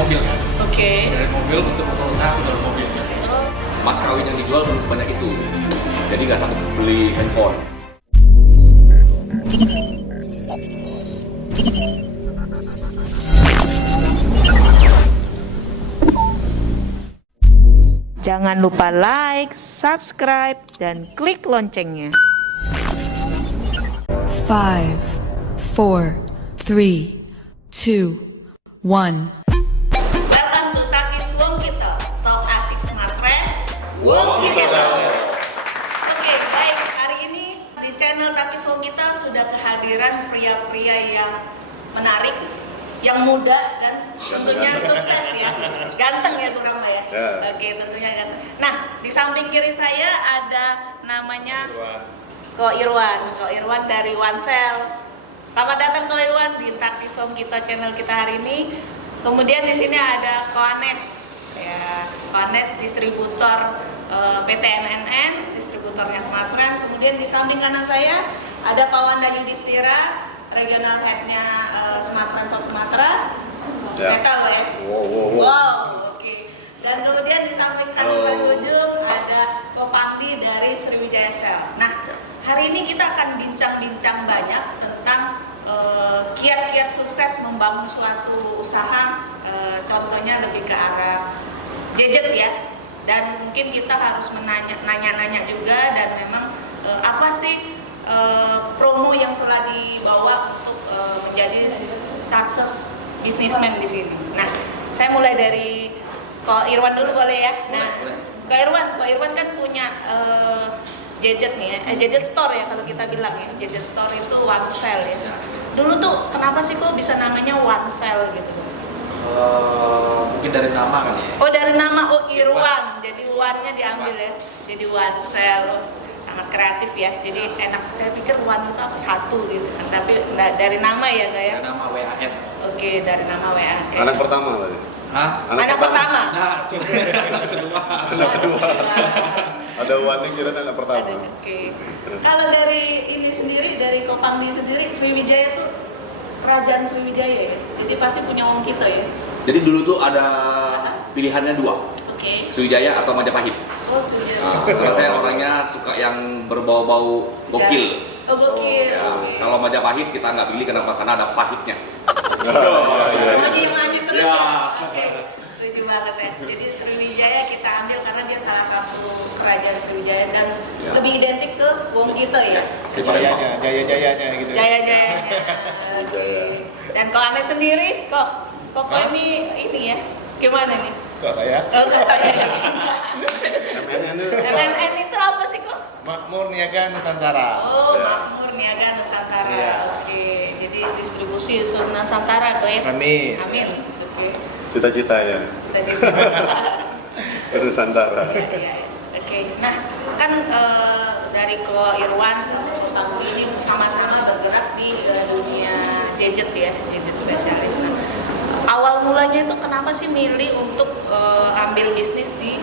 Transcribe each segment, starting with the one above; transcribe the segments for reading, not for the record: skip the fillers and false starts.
mobil kan. Oke. Dari mobil untuk usaha ke dalam mobil. Mas kawin yang dijual belum sebanyak itu, jadi nggak sanggup beli handphone. Jangan lupa like, subscribe, dan klik loncengnya. 5, 4, 3, 2, 1. Welcome to Takis Wong Kita, Talk Asik Smart Friend. Wong Kita. Oke, baik. Hari ini di channel Takis Wong Kita sudah kehadiran pria-pria yang menarik, yang muda dan tentunya sukses ya. Ganteng ya kurang ya. Oke, tentunya ganteng. Nah, di samping kiri saya ada namanya Ko Irwan dari Wansel. Selamat datang Ko Irwan di Takis Wong Kita channel kita hari ini. Kemudian di sini ada Ko Anes. Ya, Ko Anes distributor PT MNN, distributornya Smartfren. Kemudian di samping kanan saya ada Pak Wanda Yudhistira, regional headnya Smartfren South Sumatera. Metal ya. Wow. Oke. Dan kemudian di samping kanan paling ujung ada Ko Pandi dari Sriwijaya Sel. Nah, hari ini kita akan bincang-bincang banyak tentang kiat-kiat sukses membangun suatu usaha. Contohnya lebih ke arah gadget ya. Dan mungkin kita harus nanya-nanya juga, dan memang apa sih promo yang telah dibawa untuk menjadi sukses businessman di sini. Nah, saya mulai dari Ko Irwan dulu boleh ya? Nah, Ko Irwan kan punya gadget nih ya, gadget store ya kalau kita bilang ya. Gadget store itu Wansel ya. Dulu tuh kenapa sih kok bisa namanya Wansel gitu? Mungkin dari nama kali ya. Oh, dari nama Irwan. Jadi Wan-nya diambil ya. Jadi Wansel. Sangat kreatif ya. Jadi enak, saya pikir Wan itu apa satu gitu kan. Tapi dari nama ya kayak. Dari nama WAN. Oke, dari nama WAN. Anak pertama berarti? Hah? Anak pertama. Nah, cuma anak kedua. Anak kedua. Ada Wani kira anak pertama. Oke. Kalau dari ini sendiri, dari Ko Pandi sendiri, Sriwijaya tuh kerajaan Sriwijaya ya. Jadi pasti punya wong kita ya. Jadi dulu tuh ada pilihannya dua, Oke. Sriwijaya atau Majapahit. Oh, Sriwijaya. Nah, karena saya orangnya suka yang berbau-bau gokil. Oh, gokil. Ya, Oke. kalau Majapahit kita nggak pilih, kenapa? Karena ada pahitnya. Maunya yang manis terus Ya. ya. Oke. Setuju banget saya. Jadi Sriwijaya kita ambil karena dia salah satu kerajaan Sriwijaya dan Ya. lebih identik ke wong kita ya. Asli Palembang. Jaya-jayanya gitu. Jaya-jayanya. Oke. Dan kalau Anda sendiri, kok ini ya. Gimana nih? Kok saya? Oh, kok saya. MNN itu MNN itu apa sih kok? Makmur Niaga Nusantara. Oh, Ya. Makmur Niaga Nusantara. Iya. Oke. Jadi distribusi Nusantara kok ya. Amin. Amin. Oke. cita-citanya Kita juga. Nusantara. Iya. Oke. Nah, kan dari Ko Irwan sama Ko Pandi ini sama-sama bergerak di dunia gadget ya, gadget spesialis. Nah, awal mulanya itu kenapa sih milih untuk ambil bisnis di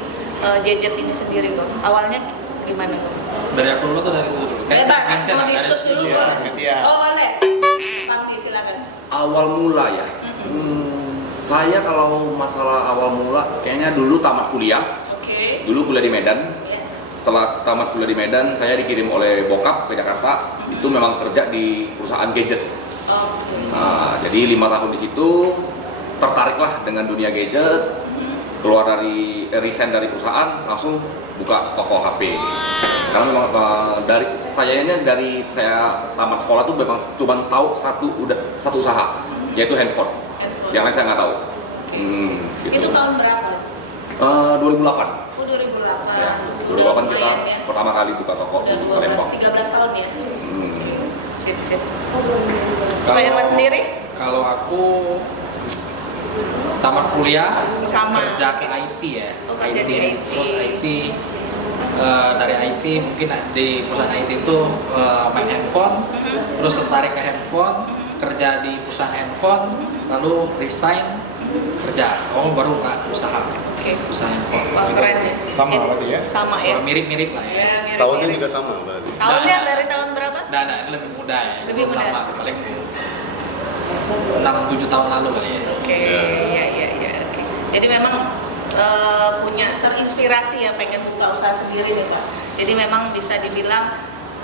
gadget ini sendiri kok? Awalnya gimana kok? Dari aku dulu tuh dari itu dulu. Bebas, mau di shoot dulu Iya, boleh? gantian. Oh boleh. Pandi silakan. Awal mula ya. Saya kalau masalah awal mula, kayaknya dulu tamat kuliah. Oke. Dulu kuliah di Medan. Ya. Setelah tamat kuliah di Medan, saya dikirim oleh bokap ke Jakarta. Itu memang kerja di perusahaan gadget. Oke. Nah, jadi 5 tahun di situ tertariklah dengan dunia gadget. Keluar dari resign dari perusahaan, langsung buka toko HP. Karena memang dari saya tamat sekolah tuh memang cuma tahu satu usaha, yaitu handphone. Yang lain saya nggak tahu. Oke. Gitu. Itu tahun berapa? 2008. Oh 2008. Ya, Udah 2008 kita lumayan ya. pertama kali buka toko Udah di 12, Palembang. 13 tahun ya. Hmm. Sip. Kalau Irwan sendiri? Kalau aku tamat kuliah Sama. kerja ke IT ya. Oh, kerja di IT. Terus IT dari IT mungkin di perusahaan IT itu main handphone, terus tertarik ke handphone, kerja di perusahaan handphone, lalu resign kerja, baru buka usaha Oke. handphone. Wah, keren ya. Sama Jadi- berarti ya? Sama ya. Mirip-mirip lah ya. Ya, mirip-mirip. Tahunnya juga sama berarti. Tahunnya dari tahun berapa? Nah, ini lebih muda ya. Lebih belum muda. lama, paling 6-7 tahun lalu kali ya. Oke, Ya. ya. Oke. Jadi memang punya terinspirasi ya pengen buka usaha sendiri nih Pak. Jadi memang bisa dibilang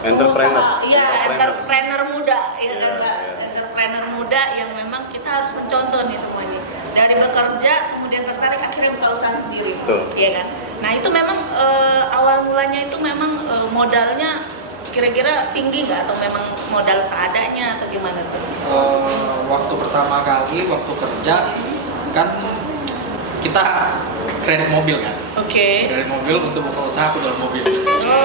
Entrepreneur. entrepreneur muda ya kan Iya, Pak. iya. Entrepreneur muda yang memang kita harus mencontoh nih semuanya. Dari bekerja kemudian tertarik akhirnya buka usaha sendiri. Betul. Iya kan? Nah, itu memang awal mulanya itu memang modalnya kira-kira tinggi nggak atau memang modal seadanya atau gimana tuh? Waktu pertama kali waktu kerja kan kita kredit mobil kan. Oke. Kredit mobil untuk buka usaha aku jual mobil.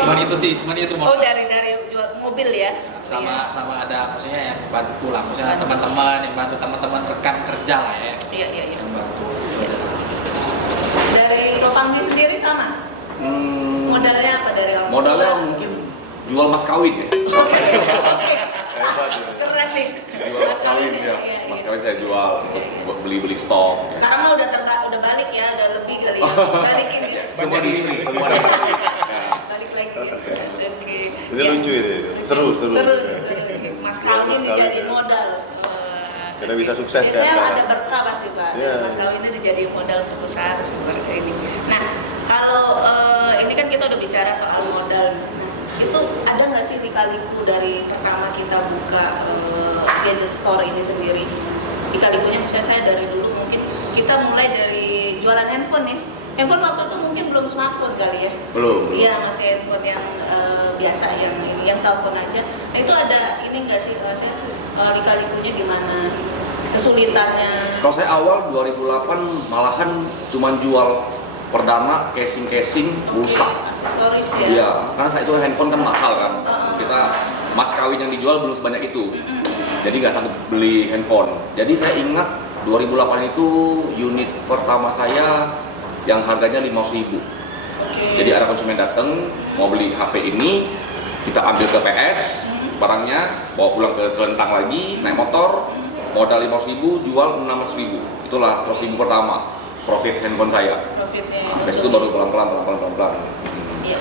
Cuman itu sih, cuman itu Oh, modal. dari jual mobil ya? Sama ada maksudnya yang bantu lah, maksudnya teman-teman yang bantu teman-teman rekan kerja lah ya. Iya, iya, iya. Yang bantu. Itu aja sih. Dari Kopangnya sendiri sama? Modalnya apa dari awal? Modalnya mungkin jual mas kawin ya. Oke. Hebat ya. Keren nih. Jual mas kawin ya. Iya, Mas iya. kawin saya jual buat beli stok. Sekarang mah udah balik ya, udah lebih kali ya. Balikin ya. Semua diisi, semua diisi. Ya. Balik lagi ya. Oke. Ini Ya. lucu ini. Seru. Seru. Mas kawin Mas ini kawin, jadi ya. modal. Kita bisa sukses ya Biasanya sekarang. ada berkah pasti Pak. Iya. Mas kawin ini jadi modal untuk usaha seperti ini. Nah, kalau ini kan kita udah bicara soal modal. Nah, itu ada nggak sih lika-liku dari pertama kita buka gadget store ini sendiri? Lika-likunya misalnya saya dari dulu mungkin kita mulai dari jualan handphone ya. Handphone waktu itu mungkin belum smartphone kali ya. Belum. Iya, masih handphone yang biasa yang telepon aja. Nah, itu ada ini nggak sih saya lika-likunya di mana? Kesulitannya. Kalau saya awal 2008 malahan cuman jual perdana casing rusak. Aksesoris ya. Iya, karena saya itu handphone kan mahal kan. Heeh. Kita mas kawin yang dijual belum sebanyak itu. Jadi nggak sanggup beli handphone. Jadi saya ingat 2008 itu unit pertama saya yang harganya 500.000. Oke. Jadi ada konsumen datang mau beli HP ini, kita ambil ke PS barangnya, bawa pulang ke Celentang lagi, naik motor, modal 500.000, jual 600.000. Itulah 100.000 pertama profit handphone saya. Profitnya. Nah, dari situ baru pelan-pelan. Iya.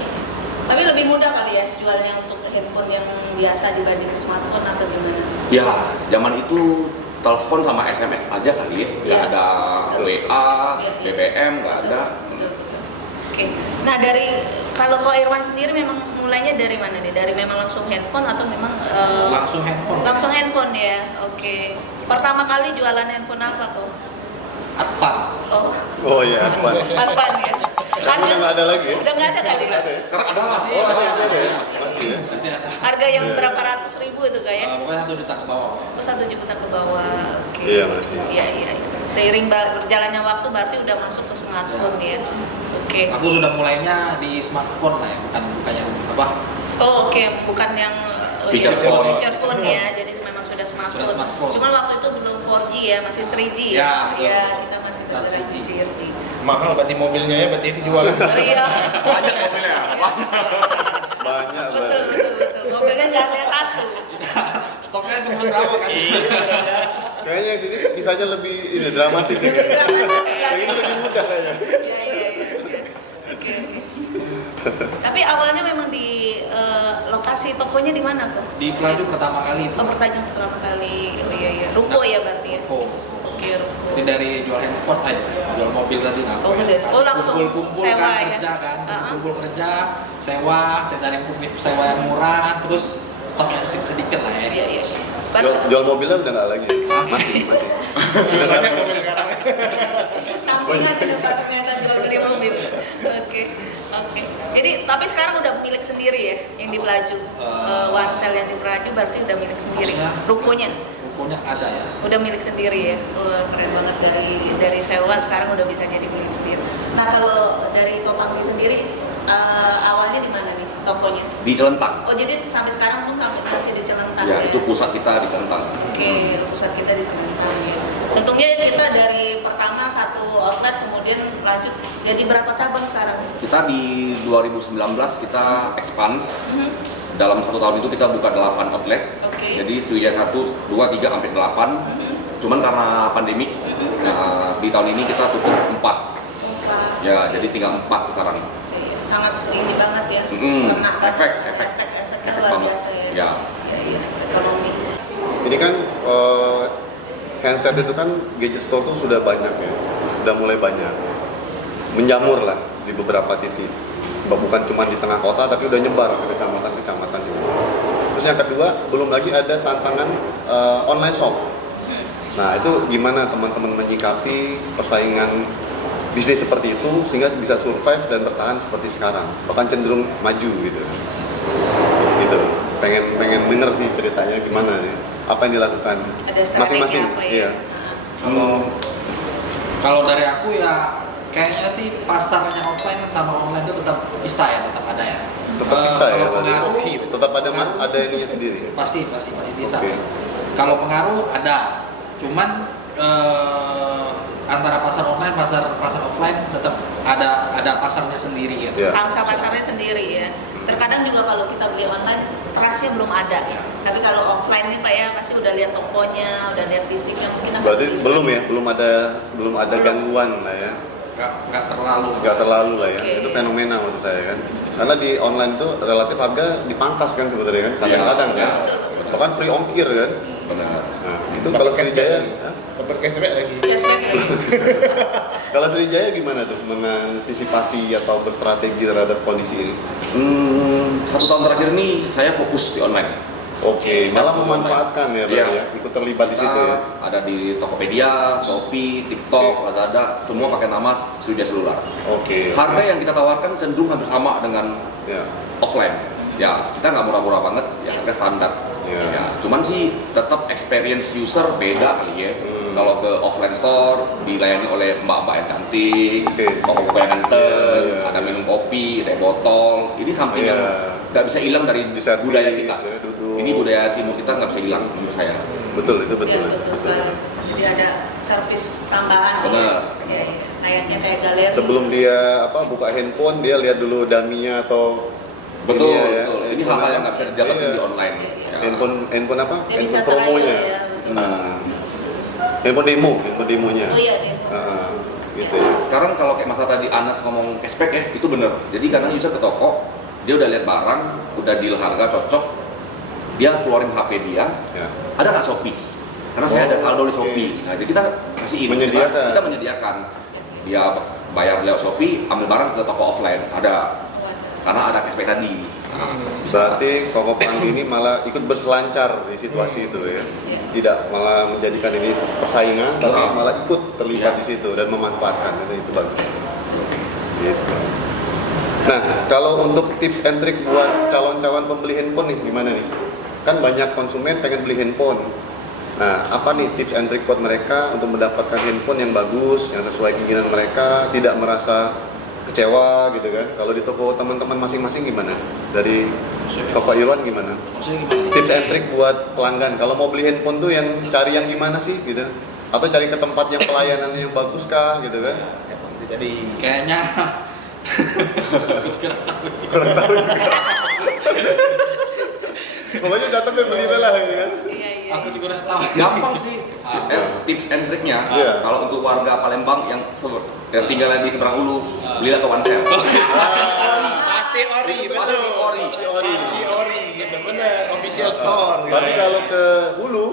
Tapi lebih mudah kali ya jualnya untuk handphone yang biasa dibanding smartphone atau gimana? Ya, zaman itu telepon sama SMS aja kali ya, nggak Iya. ada Betul. WA, Iya, iya. BBM, nggak Betul, ada. Betul. Oke. Nah, kalau Ko Irwan sendiri memang mulainya dari mana nih? Dari memang langsung handphone atau memang Langsung handphone. langsung handphone ya? Oke. Pertama kali jualan handphone apa kok? Advan. Oh, Oh iya, Advan. Advan ya. Sekarang udah nggak ada lagi ya? Udah nggak ada kali ya? Sekarang ada masih. Oh, masih ada. ada ya? Masih. Masih ya? Masih ada. Harga yang Iya. berapa ratus ribu itu kayak? Pokoknya 1 juta ke bawah. Oh, 1 juta ke bawah. Oke. Iya, masih. Iya. Seiring berjalannya waktu berarti udah masuk ke smartphone ya. Oke. Aku sudah mulainya di smartphone lah ya, bukan yang apa. Oh, oke, bukan yang Feature phone. feature phone ya. Jadi memang sudah smartphone. Sudah smartphone. Cuman waktu itu belum 4G ya, masih 3G ya. Ya, betul. Iya, kita masih Saat 3G. Mahal berarti mobilnya ya, berarti itu jualan. Oh iya. Banyak mobilnya. Banyak Betul, banget. betul, betul. Mobilnya nggak hanya satu. Stoknya cuma berapa kan? Kayaknya yang sini kisahnya lebih ini dramatis ya. Lebih dramatis, Yang ini lebih mudah kayaknya. Iya. Oke. Tapi awalnya memang di lokasi tokonya di mana kok? Di Pelaju pertama kali itu. Oh, pertanyaan pertama kali. Oh iya. Ruko ya berarti ya? Oh. Oke, ruko. Jadi dari jual handphone aja, jual mobil tadi nah. Oh, pokoknya udah. pas Oh, langsung kumpul-kumpul sewa kan ya? kerja kan, Uh-huh. kumpul kerja, saya cari sewa yang murah, terus stoknya sedikit lah ya. Iya. Jual mobilnya udah nggak lagi ya? Masih. Banyak mobil sekarang. Sampingan di depan ternyata jual beli mobil. Oke. Jadi tapi sekarang udah milik sendiri ya yang di Pelaju. Wansel yang di Pelaju berarti udah milik sendiri. Maksudnya? Rukonya Rukonya ada ya. udah milik sendiri ya. Wah, keren banget dari sewa sekarang udah bisa jadi milik sendiri. Nah, kalau dari Kopangmi sendiri awalnya di mana nih tokonya? Di Celentang. Oh, jadi sampai sekarang pun kami masih di Celentang Ya, itu pusat kita di Celentang. Oke, pusat kita di Celentang ya. Tentunya kita dari pertama satu outlet kemudian lanjut jadi berapa cabang sekarang? Kita di 2019 kita expans. Dalam 1 tahun itu kita buka 8 outlet. Oke. Jadi Sriwijaya 1, 2, 3 sampai 8. Cuman karena pandemi, nah, di tahun ini kita tutup 4. Ya, jadi tinggal 4 sekarang. Oke, sangat ini banget ya. Kena Efeknya efek luar banget. biasa ya. Ya. Iya, ekonomi. Ini kan handset itu kan gadget store tuh sudah banyak ya. udah mulai banyak menjamur lah di beberapa titik. Bukan cuma di tengah kota tapi udah nyebar ke kecamatan-kecamatan juga. Terus yang kedua, belum lagi ada tantangan online shop. Nah, itu gimana teman-teman menyikapi persaingan bisnis seperti itu sehingga bisa survive dan bertahan seperti sekarang, bahkan cenderung maju gitu. Gitu. Pengen denger sih ceritanya gimana nih. Apa yang dilakukan Ada strategi masing-masing? apa ya? Iya. Kalau dari aku ya kayaknya sih pasarnya offline sama online itu tetap bisa ya, tetap ada ya. Tetap bisa ya, Kalau berarti. pengaruh, Tetap ada ininya sendiri. pasti bisa. Oke. Kalau pengaruh ada, cuman antara pasar online, pasar offline tetap ada pasarnya sendiri ya. Iya. Pangsa pasarnya sendiri ya. Terkadang juga kalau kita beli online, trustnya belum ada. Ya. Tapi kalau offline nih Pak ya, pasti udah lihat tokonya, udah lihat fisiknya, mungkin akan Berarti beli. belum ya, belum ada gangguan lah ya. Nggak terlalu. Nggak terlalu lah ya. Oke. Itu fenomena menurut saya kan. Karena di online tuh relatif harga dipangkas kan sebenarnya kan. Kadang-kadang Iya, kan. betul, betul. Bahkan free ongkir kan. Benar. Nah, itu kalau Sriwijaya, hah? Dapat cashback lagi. Cashback. Kalau Sriwijaya gimana tuh mengantisipasi atau berstrategi terhadap kondisi ini? 1 tahun terakhir ini saya fokus di online. Oke, malah memanfaatkan ya berarti Iya. ya, ikut terlibat di situ ya. Ada di Tokopedia, Shopee, TikTok, Lazada, semua pakai nama Sriwijaya Selular. Oke. Harga yang kita tawarkan cenderung hampir sama dengan Ya. offline. Ya, kita nggak murah-murah banget, ya harga standar. Ya. Ya, cuman sih tetap experience user beda kali ya. Kalau ke offline store dilayani oleh mbak-mbak yang cantik, Oke. bapak-bapak yang ganteng, Iya, ada iya. minum kopi, teh botol. Ini samping Iya. yang nggak bisa hilang dari Di servis, budaya kita. ya, duduk. Ini budaya timur kita nggak bisa hilang menurut saya. Betul, itu betul. Ya, betul sekali. Jadi ada servis tambahan. Benar. Ya, ya. Kayaknya kayak galeri. Sebelum dia buka handphone, dia lihat dulu dummy-nya atau Betul, ini ya, betul. Ini handphone hal-hal apa? yang nggak bisa didapat Iya. di online. Iya, iya. Ya. Handphone apa? Dia bisa Handphone promonya. trial ya, betul. Nah, handphone demonya. Oh iya, deh. Gitu ya. Sekarang kalau kayak masalah tadi Anas ngomong cashback ya, itu bener. Jadi karena user ke toko, dia udah lihat barang, udah deal harga cocok, dia keluarin HP dia, Ya. ada nggak Shopee? Karena saya ada saldo di oke. Shopee. Nah, jadi kita kasih ini, Menyediakan. kita menyediakan. Dia bayar lewat Shopee, ambil barang ke toko offline, ada. Karena ada cashback tadi. Nah, Berarti Koko Pelangi ini malah ikut berselancar di situasi itu ya. Tidak malah menjadikan ini persaingan, tapi Betul. malah ikut terlibat Iya. di situ dan memanfaatkan. Itu bagus. Gitu. Nah, kalau untuk tips and trick buat calon-calon pembeli handphone nih gimana nih? Kan banyak konsumen pengen beli handphone. Nah, apa nih tips and trick buat mereka untuk mendapatkan handphone yang bagus, yang sesuai keinginan mereka, tidak merasa kecewa gitu kan? Kalau di toko teman-teman masing-masing gimana? Dari Koko Irwan gimana? Maksudnya gimana? Tips and trick buat pelanggan. Kalau mau beli handphone tuh yang cari yang gimana sih gitu? Atau cari ke tempat yang pelayanannya yang bagus kah gitu kan? Jadi Kayaknya aku juga nggak tahu. Kurang tahu juga. Pokoknya datang ke beli lah gitu kan? Iya, iya. Aku juga nggak tahu. gampang sih. Tips and triknya, Iya. kalau untuk warga Palembang yang tinggal di seberang Ulu, belilah ke Wansel. pasti ori, Pasti betul. ori. Pasti ori. Pasti ori, gitu bener. Official store. gitu. Tapi kalau ke Hulu,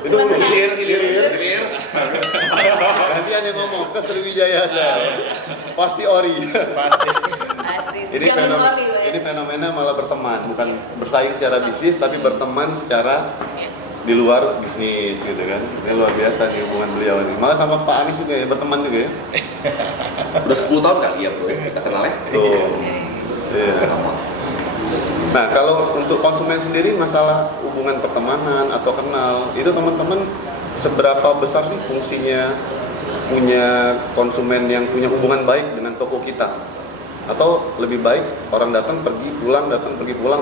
itu Cuma Hulu. Hilir. Hilir. Gantian yang ngomong ke Sriwijaya saya. Pasti ori. Pasti. pasti. Ini Jangan fenomena, worry, Pak, ya. ini fenomena malah berteman, bukan bersaing secara bisnis, tapi berteman secara di luar bisnis gitu kan. Ini luar biasa nih hubungan beliau ini. Malah sama Pak Anies juga ya, berteman juga ya. Udah 10 tahun kali ya bro, kita kenal ya. Tuh. Iya. Nah, kalau untuk konsumen sendiri masalah hubungan pertemanan atau kenal, itu teman-teman seberapa besar sih fungsinya punya konsumen yang punya hubungan baik dengan toko kita? Atau lebih baik orang datang pergi pulang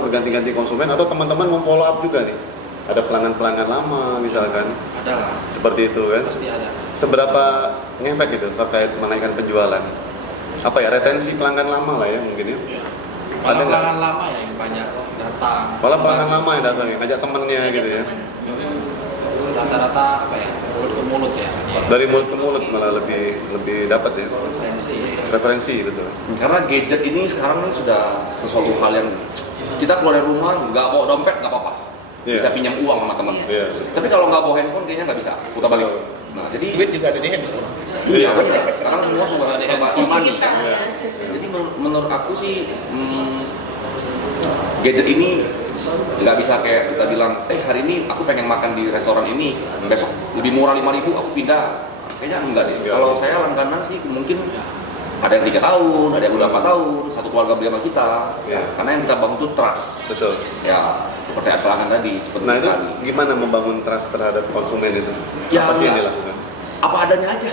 berganti-ganti konsumen, atau teman-teman mau follow up juga nih? Ada pelanggan-pelanggan lama misalkan, Ada lah, seperti itu kan? pasti ada. Seberapa ngefek gitu terkait menaikkan penjualan? Apa ya, retensi pelanggan lama lah ya mungkin ya? Ya. Ada Malah nggak? pelanggan lama ya yang banyak datang. Malah pelanggan lama yang datang ya, ngajak temennya gitu ya. Rata-rata apa ya, mulut ke mulut ya. Dari mulut ke mulut malah lebih dapat ya. Referensi. Referensi betul. Karena gadget ini sekarang ini sudah sesuatu hal yang kita keluar dari rumah nggak bawa dompet nggak apa-apa, Iya. bisa pinjam uang sama teman. Iya. Tapi kalau nggak bawa handphone kayaknya nggak bisa, putar balik. Nah, jadi Duit juga ada di handphone. iya benar. Sekarang semua serba e-money Digital, kan. ya. Jadi menurut aku sih gadget ini nggak bisa kayak kita bilang, hari ini aku pengen makan di restoran ini, besok lebih murah 5.000 aku pindah. Kayaknya enggak deh. Kalau saya langganan sih mungkin ada yang 3 tahun, ada yang udah 4 tahun, satu keluarga beli sama kita. Ya. Karena yang kita bangun itu trust. Betul. Ya, kepercayaan pelanggan tadi penting Nah itu sekali. gimana membangun trust terhadap konsumen itu? Ya, Apa sih yang enggak. dilakukan? Apa adanya aja.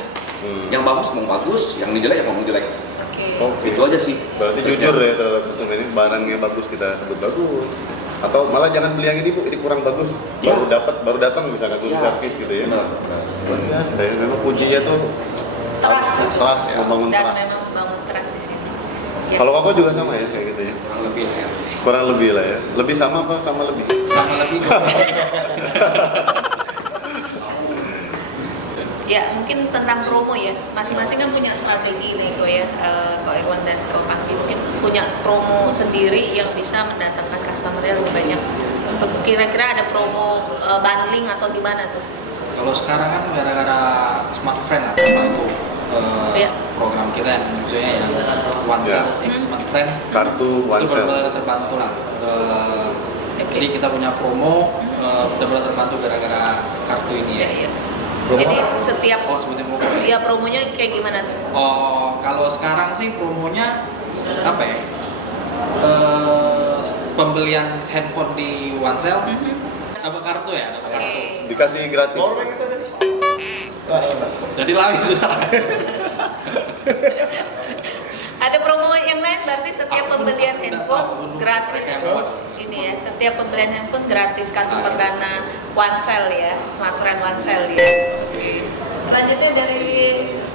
Yang bagus ngomong bagus, yang jelek ya ngomong jelek. Oke. Oke. Itu aja sih. Berarti jujur ya terhadap konsumen ini, barangnya bagus kita sebut bagus. Atau malah jangan beli yang ini Bu, ini kurang bagus. Ya. Baru datang misalkan good Ya. service gitu ya. Benar. Luar biasa ya, memang kuncinya tuh Trust. ya. Membangun Dan trust. memang membangun trust di sini. Ya. Kalau Koko juga sama ya kayak gitu ya. Kurang lebih lah ya. Kurang lebih lah ya. Lebih sama apa sama lebih? Sama lebih kok. Ya, mungkin tentang promo ya. Masing-masing kan punya strategi nego ya, Pak Irwan dan Kak Panggi mungkin punya promo sendiri yang bisa mendatangkan customer-nya lebih banyak. Untuk kira-kira ada promo bundling atau gimana tuh? Kalau sekarang kan gara-gara Smart Friend lah terbantu Iya. program kita yang maksudnya yang One Cell X Smart Friend Kartu itu One Cell. benar-benar terbantu lah. Oke. Jadi kita punya promo benar-benar terbantu gara-gara kartu ini ya. Iya. Promo? Jadi setiap Sebutin promo. ya promonya kayak gimana tuh? Oh, kalau sekarang sih promonya apa ya? Pembelian handphone di One Cell dapat kartu ya, dapat Oke. kartu. Dikasih gratis. Orang kita tadi. Jadi lagi sudah. Ada promo yang lain berarti setiap Aku pembelian udah handphone tahu, belum gratis. pakai handphone. Ini ya, setiap pembelian handphone gratis kartu Gratis. perdana One Cell ya, Smart Friend One Cell ya. Oke. Selanjutnya dari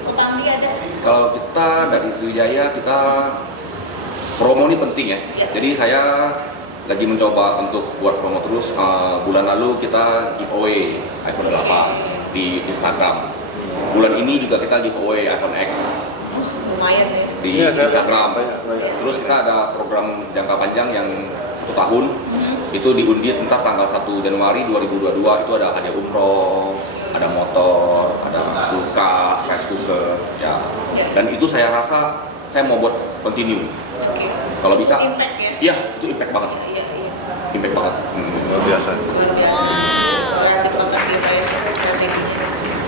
Upamdi ada? Kalau kita dari Sriwijaya kita promo ini penting ya. Ya. Jadi saya lagi mencoba untuk buat promo terus. Bulan lalu kita giveaway iPhone 8 di Instagram. Bulan ini juga kita giveaway iPhone X Lumayan ya. di Iya, saya lihat Instagram. banyak. Terus kita ada program jangka panjang yang 1 tahun. Itu diundi ntar tanggal 1 Januari 2022 itu ada hadiah umroh, ada motor, ada kulkas, rice cooker, ya. Ya. Dan itu saya rasa saya mau buat continue. Oke. Kalau bisa, Impact ya? iya itu impact banget, Iya, iya. impact banget. Luar biasa. Luar biasa. Kreatif banget ya Pak ya, strateginya.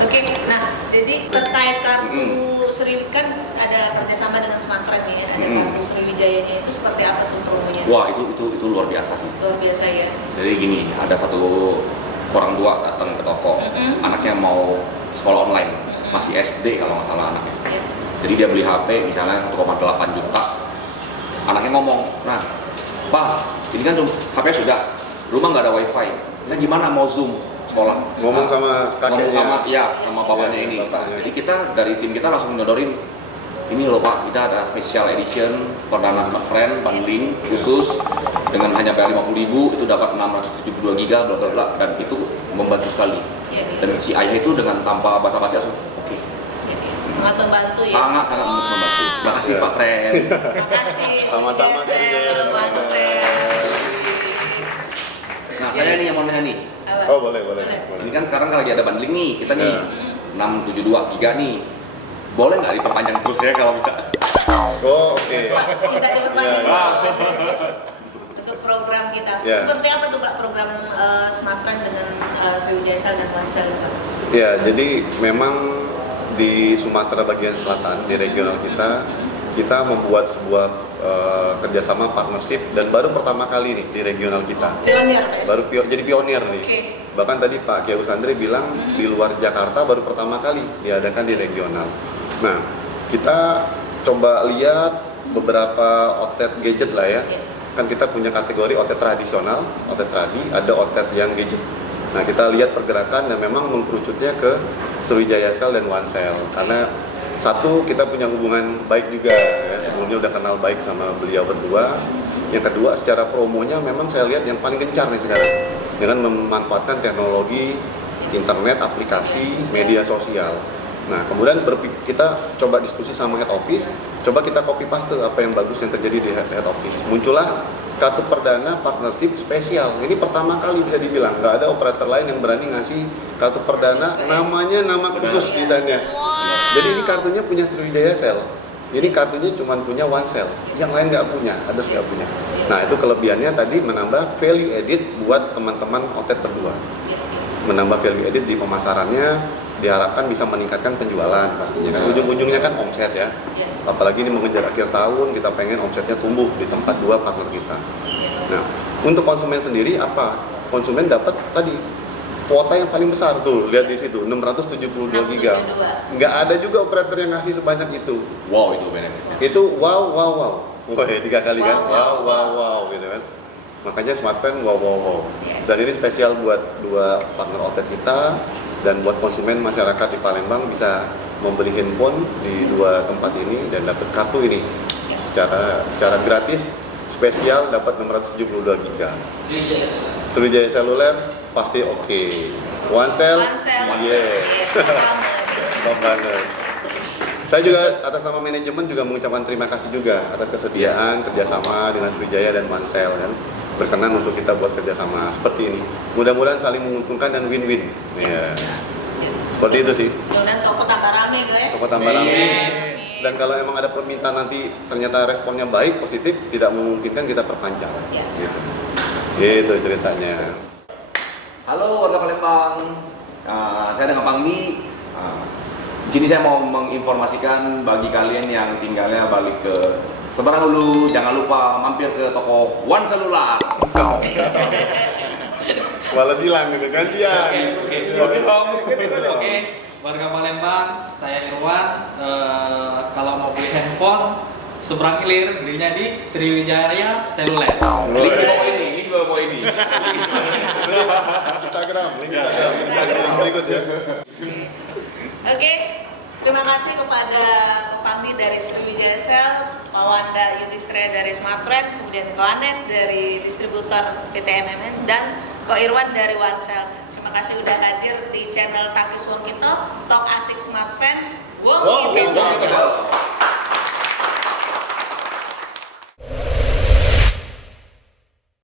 Oke, nah jadi terkait kartu Sriwijaya kan ada kerjasama dengan Smart Friend ya, ada kartu Sriwijayanya itu seperti apa tuh promonya? Wah itu luar biasa sih. Luar biasa ya. Jadi gini, ada satu orang tua datang ke toko, anaknya mau sekolah online, masih SD kalau nggak salah anaknya. Ya. Jadi dia beli HP misalnya 1,8 juta. Anaknya ngomong, nah, Pak, ini kan HP sudah, rumah nggak ada WiFi. Saya gimana mau Zoom sekolah? Ngomong sama kakeknya. Ngomong sama bapaknya ini. bapaknya. Jadi kita dari tim kita langsung nyodorin, ini loh Pak, kita ada special edition perdana Smart Friend bundling khusus dengan hanya bayar 50.000 itu dapat 672 GB bla bla bla, dan itu membantu sekali. Iya, iya. Dan si ayah itu dengan tanpa basa-basi langsung oke. Sangat membantu ya. Sangat membantu. Terima kasih Iya. Pak Friend. Terima kasih. Sama-sama, Sriwijaya, Sriwijaya. One Cell. Nah, saya nih yang mau nanya nih. Apa? Oh boleh. Ini kan sekarang lagi ada bundling nih, kita nih 6723 nih. Boleh nggak diperpanjang terus ya kalau bisa? Oh oke. Kita dapat panjang Iya. untuk program kita. Iya. Seperti apa tuh Pak program Smart Friend dengan Sriwijaya Cell dan One Cell Pak? Ya jadi memang di Sumatera bagian selatan di regional kita membuat sebuah kerjasama partnership dan baru pertama kali nih di regional kita. Pionir Pak ya? Baru jadi pionir nih. Oke. Bahkan tadi Pak Kiai Usandri bilang di luar Jakarta baru pertama kali diadakan di regional. Nah, kita coba lihat beberapa outlet gadget lah ya. Iya. Kan kita punya kategori outlet tradisional, outlet tradi, ada outlet yang gadget. Nah, kita lihat pergerakan dan memang mengkerucutnya ke Sriwijaya Cell dan One Cell karena satu, kita punya hubungan baik juga ya. Sebelumnya udah kenal baik sama beliau berdua. Yang kedua, secara promonya memang saya lihat yang paling gencar nih sekarang dengan memanfaatkan teknologi internet, aplikasi, media sosial. Nah, kemudian kita coba diskusi sama head office, coba kita copy paste apa yang bagus yang terjadi di head office. Muncullah kartu perdana partnership spesial. Ini pertama kali bisa dibilang, nggak ada operator lain yang berani ngasih kartu perdana namanya nama khusus desainnya. Jadi ini kartunya punya Sriwijaya Cell. Ini kartunya cuma punya OneCell, yang lain nggak punya, others nggak punya. Nah, itu kelebihannya tadi menambah value edit buat teman-teman OTET berdua. Menambah value edit di pemasarannya, diharapkan bisa meningkatkan penjualan pastinya. Kan ujung-ujungnya kan omset ya. Apalagi ini mengejar akhir tahun, kita pengen omsetnya tumbuh di tempat dua partner kita. Nah, untuk konsumen sendiri apa? Konsumen dapat tadi kuota yang paling besar tuh, lihat di situ 672 giga. Nggak ada juga operator yang ngasih sebanyak itu. Wow, itu benefitnya. Itu wow. Wah, 3 kali kan? Wow gitu kan. Makanya Smartfren wow. Dan ini spesial buat dua partner outlet kita dan buat konsumen masyarakat di Palembang bisa membeli handphone di dua tempat ini dan dapat kartu ini secara gratis, spesial dapat 672 giga. Sriwijaya Seluler pasti oke. OneCell, yes. Top banget. Saya juga atas nama manajemen juga mengucapkan terima kasih juga atas kesediaan kerjasama dengan Sriwijaya dan OneCell kan, berkenan untuk kita buat kerjasama seperti ini. Mudah-mudahan saling menguntungkan dan win-win. Ya. Seperti itu sih. Mudah-mudahan toko tambah rame guys. Toko tambah rame. Dan kalau emang ada permintaan nanti ternyata responnya baik, positif, tidak memungkinkan kita perpanjang. Gitu. Itu ceritanya. Halo warga Palembang, saya dengan Panggi. Di sini saya mau menginformasikan bagi kalian yang tinggalnya balik ke Seberang Hulu, jangan lupa mampir ke toko One Cellular. Walau silang gitu kan dia. Oke, warga Palembang, saya Irwan. Kalau mau beli handphone, seberang ilir, belinya di Sriwijaya Seluler. Link di bawah ini, link di bawah ini. Instagram, link berikutnya. Oke, terima kasih kepada Ko Panggi dari Sriwijaya Cell, Pak Wanda Yudhistira dari Smartfren, kemudian Ko Anes dari distributor PT MMN, dan Ko Irwan dari OneCell. Terima kasih udah hadir di channel Takis Wong Kito, Talk Asik Smartfren, Wong Kito.